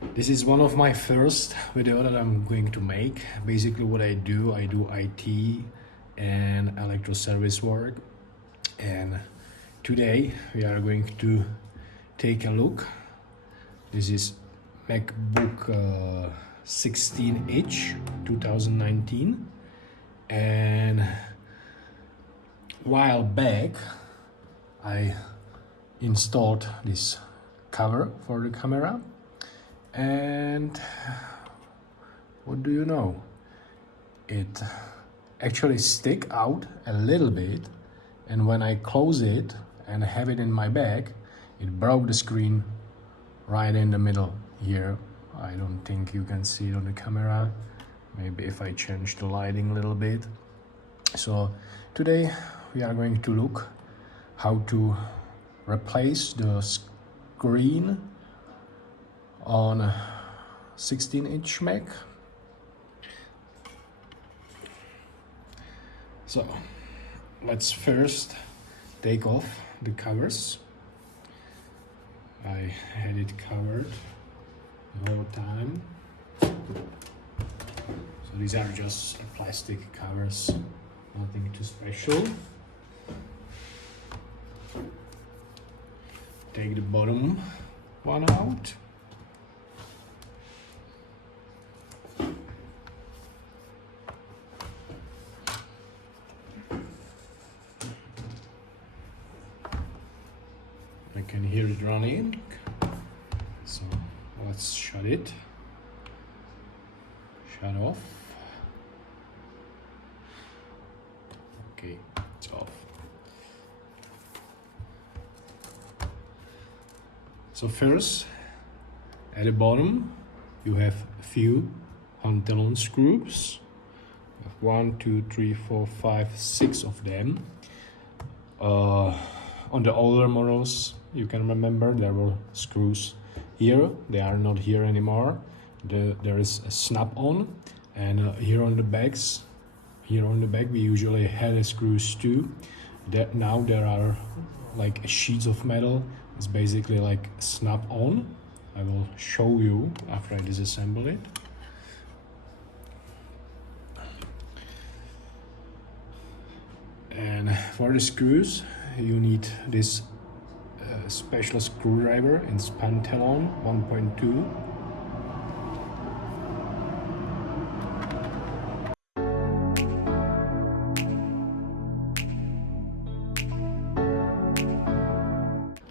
This is one of my first video that I'm going to make. Basically what I do IT and electro service work, and today we are going to take a look. This is MacBook 16-inch 2019, and while back I installed this cover for the camera, and what do you know, it actually stick out a little bit, and when I close it and have it in my bag, it broke the screen right in the middle here. I don't think you can see it on the camera, maybe if I change the lighting a little bit. So today we are going to look how to replace the screen on a 16-inch Mac. So let's first take off the covers. I had it covered the whole time. So these are just plastic covers, nothing too special. Take the bottom one out. I can hear it running, so let's shut it. Shut off. Okay, it's off. So first, at the bottom, you have a few Allen screws. 1, 2, 3, 4, 5, 6 of them. On the older models, you can remember there were screws here. They are not here anymore. There is a snap-on, and here on the back we usually had screws too. Now there are like sheets of metal. It's basically like snap-on. I will show you after I disassemble it. And for the screws, you need this special screwdriver in Spantalon 1.2.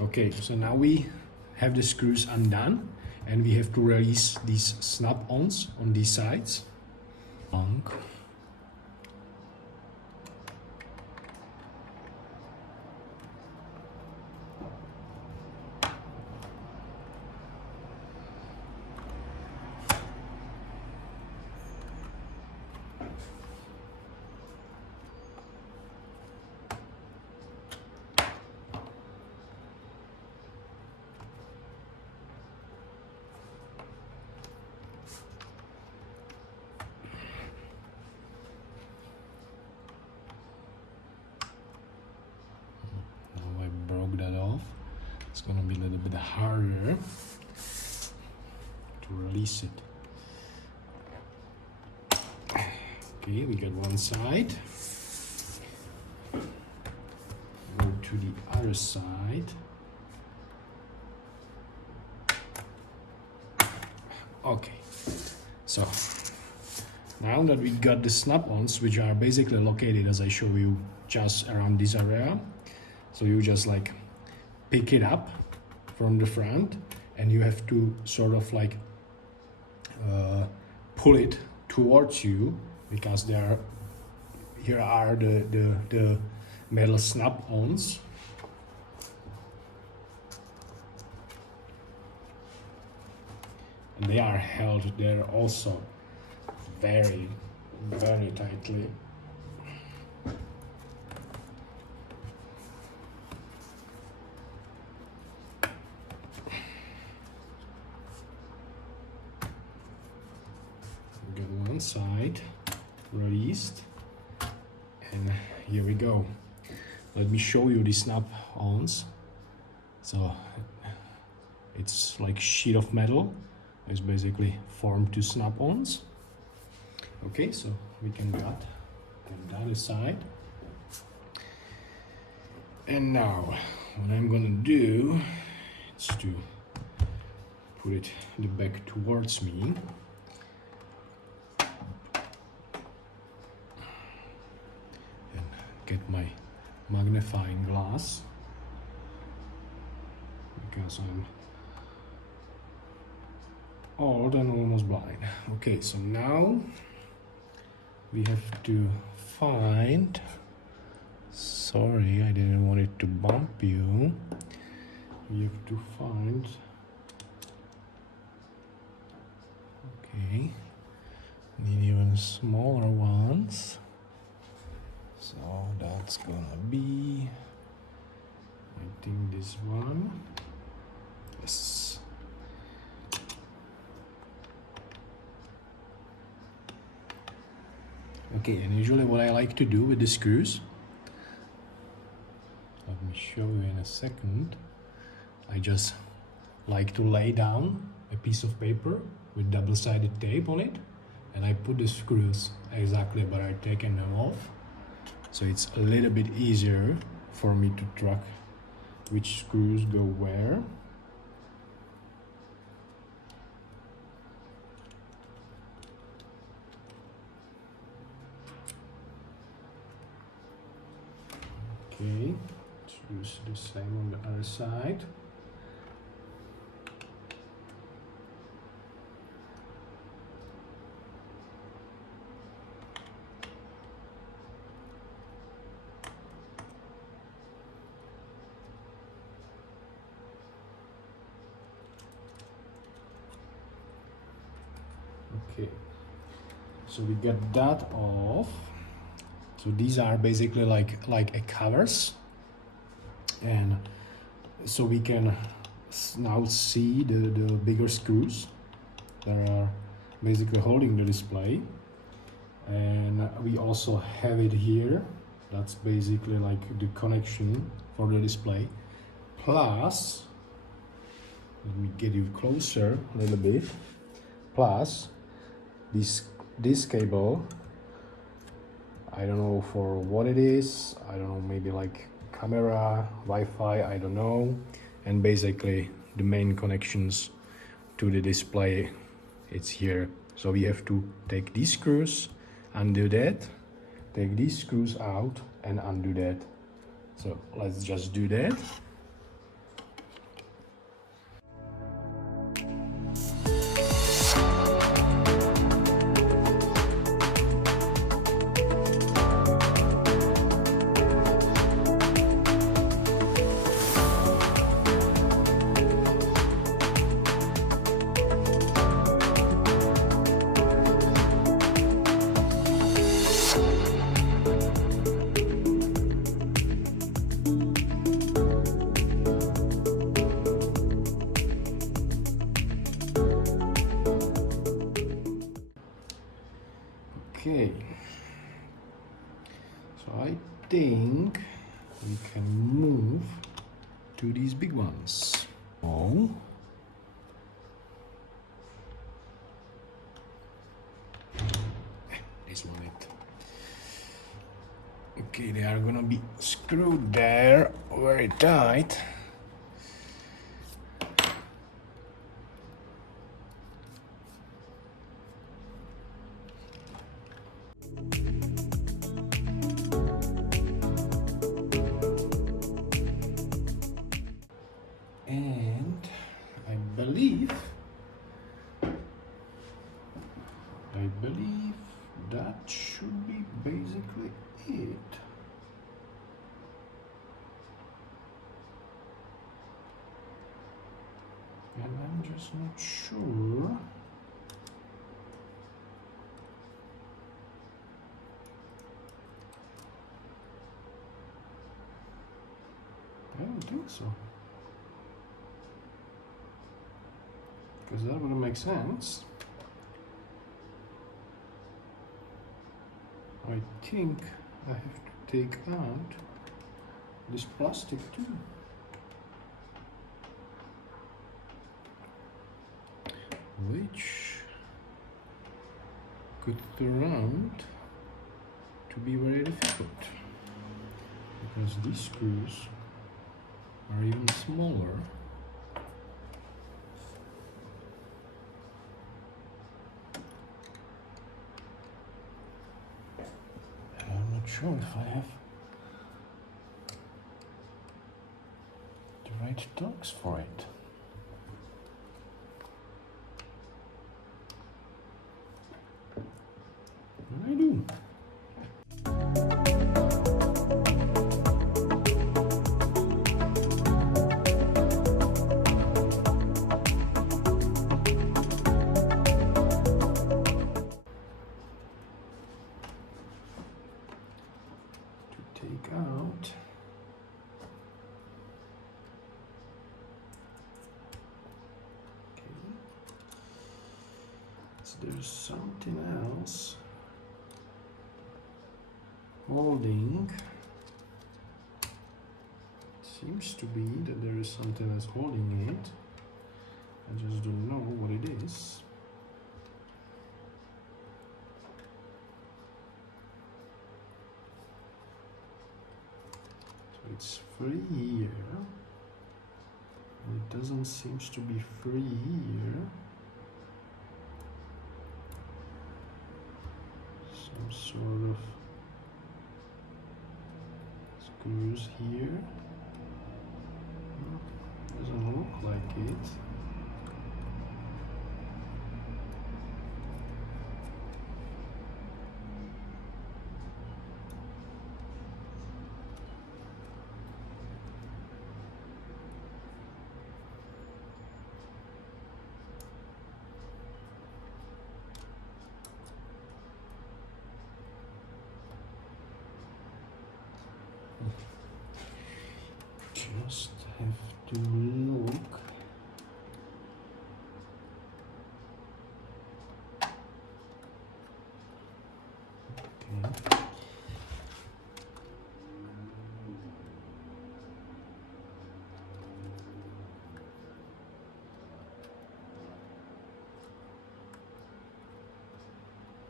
Okay, so now we have the screws undone, and we have to release these snap-ons on these sides. That off. It's gonna be a little bit harder to release it. Okay, we got one side. Go to the other side. Okay, so now that we got the snap-ons, which are basically located, as I show you, just around this area, so you just like pick it up from the front, and you have to sort of like pull it towards you, because here are the metal snap-ons. And they are held there also very, very tightly. One side released, and here we go. Let me show you the snap-ons. So it's like sheet of metal, is basically formed to snap-ons. Okay, so we can get that aside. And now what I'm gonna do is to put it the back towards me. And get my magnifying glass, because I'm old and almost blind. Okay, so now we have to find, sorry, I didn't want it to bump you. We have to find, okay, need even smaller ones. So that's gonna be, I think this one. Yes. Okay, and usually what I like to do with the screws, let me show you in a second. I just like to lay down a piece of paper with double-sided tape on it, and I put the screws exactly where I taken them off. So it's a little bit easier for me to track which screws go where. Okay, let's do the same on the other side. Okay, so we get that off. So these are basically like a covers, and so we can now see the bigger screws that are basically holding the display. And we also have it here, that's basically like the connection for the display. Plus, let me get you closer a little bit, plus this cable, I don't know for what it is, I don't know, maybe like camera, Wi-Fi, I don't know. And basically the main connections to the display, it's here. So we have to take these screws, undo that, take these screws out and undo that. So let's just do that. Okay, so I think we can move to these big ones. Oh, this one it. Okay, they are gonna be screwed there very tight. And I believe that should be basically it. And I'm just not sure. I don't think so. Because that would make sense. I think I have to take out this plastic too. which could turn out to be very difficult because these screws are even smaller. And I'm not sure if I have the right torques for it. And I do. Take out so there's something else holding. Seems to be that there is something else holding it. I just don't know what it is. It's free here, and it doesn't seem to be free here. Some sort of screws here. Doesn't look like it. Just have to look.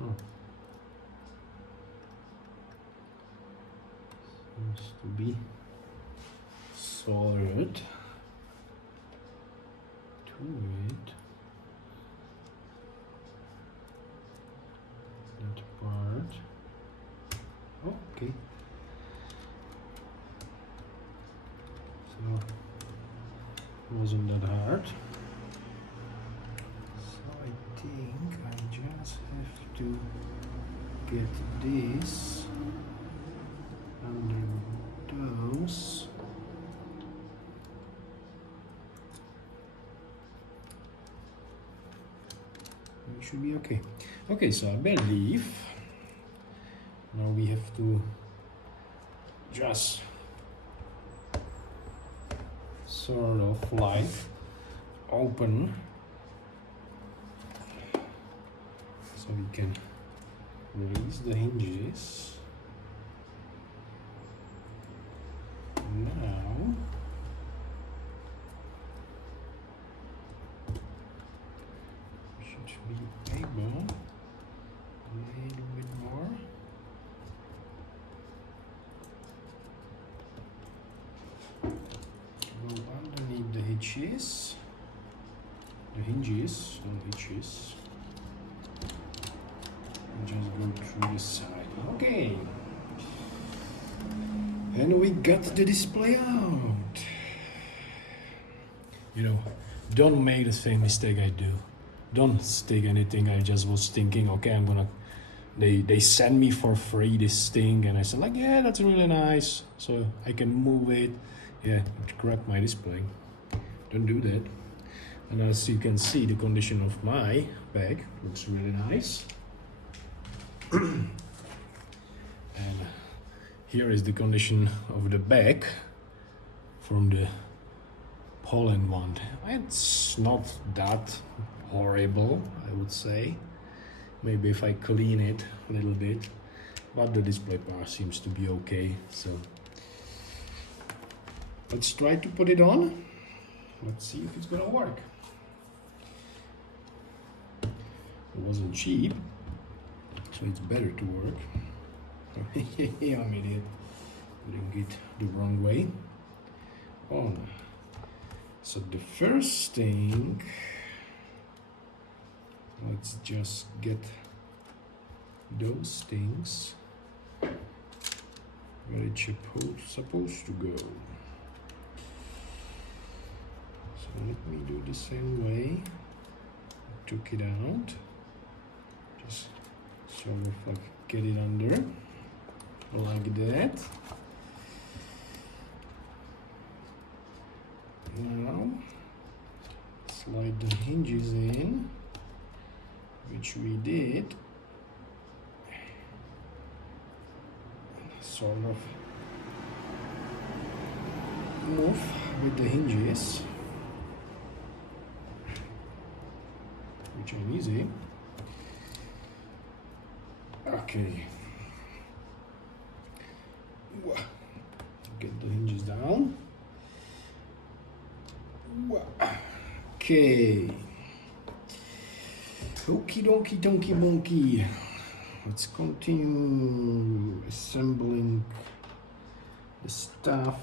Okay. Seems to be soldered to it. That part. Okay. So it wasn't that hard. So I think I just have to get this under those. It should be okay. Okay, so I believe now we have to just sort of like open so we can release the hinges. Now we should be able a little bit more. Go underneath the hinges, not hinges, and just go through the side. Okay. And we got the display out. You know, don't make the same mistake I do. Don't stick anything. I just was thinking, okay, I'm gonna. They sent me for free this thing, and I said like, yeah, that's really nice. So I can move it. Yeah, it grabbed my display. Don't do that. And as you can see, the condition of my bag looks really nice. And here is the condition of the back from the Poland one. It's not that horrible, I would say. Maybe if I clean it a little bit, but the display bar seems to be okay. So let's try to put it on. Let's see if it's gonna work. It wasn't cheap, so it's better to work. Yeah, I'm an idiot. Putting it the wrong way. On. So the first thing, let's just get those things where it's supposed to go. So let me do the same way. I took it out. Just sort of like get it under, like that. Now slide the hinges in, which we did. Sort of move with the hinges, which ain't easy. Okay. Get the hinges down. Okay. Okie dokie donkey monkey. Let's continue assembling the stuff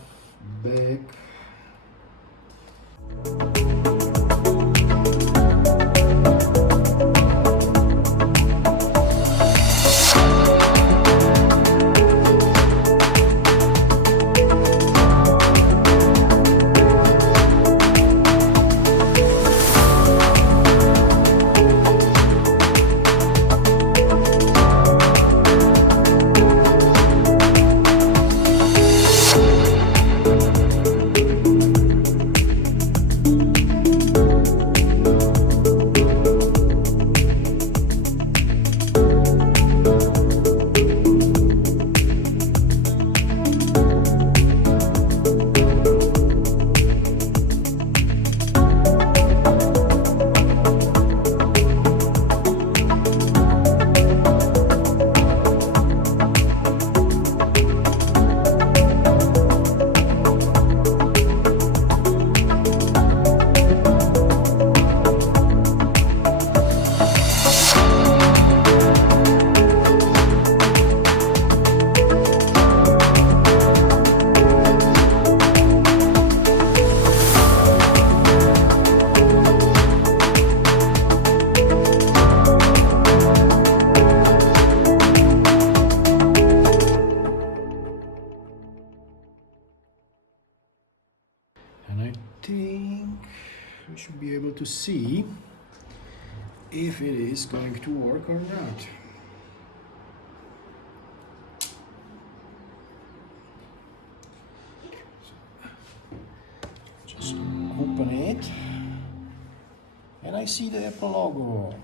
back. And I think we should be able to see if it is going to work or not. Just open it, and I see the Apple logo.